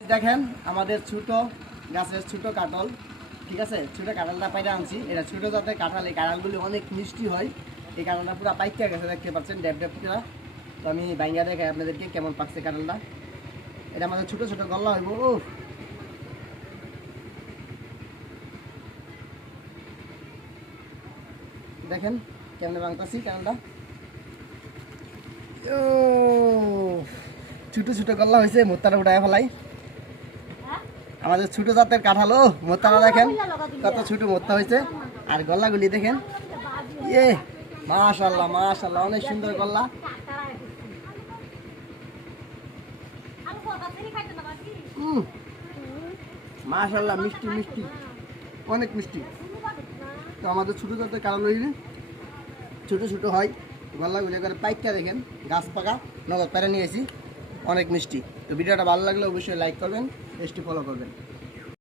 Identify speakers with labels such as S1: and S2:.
S1: দেখেন, আমাদের ছোট গাছের ছোট কাঁঠাল, ঠিক আছে? ছোট কাঁঠালটা পাইতে আনছি। এটা ছোট জাতের কাঁঠাল, এই কাঁঠালগুলি অনেক মিষ্টি হয়। এই কাঁঠালটা পুরো পাইকা গেছে, দেখতে পাচ্ছেন ড্যাব করে তো আমি বাইঙ্গা দেখাই আপনাদেরকে কেমন পাকছে কাঁঠালটা। এটা আমাদের ছোট ছোট গল্লা হইব ও দেখেন, কেমন বাংতাছি কাঁঠালটা। ও ছোট ছোট গল্লা হয়েছে মোত্তাটা উঠায় ফেলাই। আমাদের ছোট জাতের কাঁঠাল ও মোত্তাটা দেখেন কত ছোট মোত্তা হয়েছে। আর গল্লাগুলি দেখেন ইয়ে মাশাল্লাহ মাশাল্লাহ অনেক সুন্দর গল্লা মাশাল্লাহ মিষ্টি মিষ্টি অনেক মিষ্টি। তো আমাদের ছোট জাতের কাঁঠাল ছোট ছোট হয় গল্লাগুলি করে পাইকা দেখেন গাছ পাকা নগদ পেরে নিয়েছি অনেক মিষ্টি। তো ভিডিওটা ভালো লাগলে অবশ্যই লাইক করবেন পেজটি ফলো করবেন।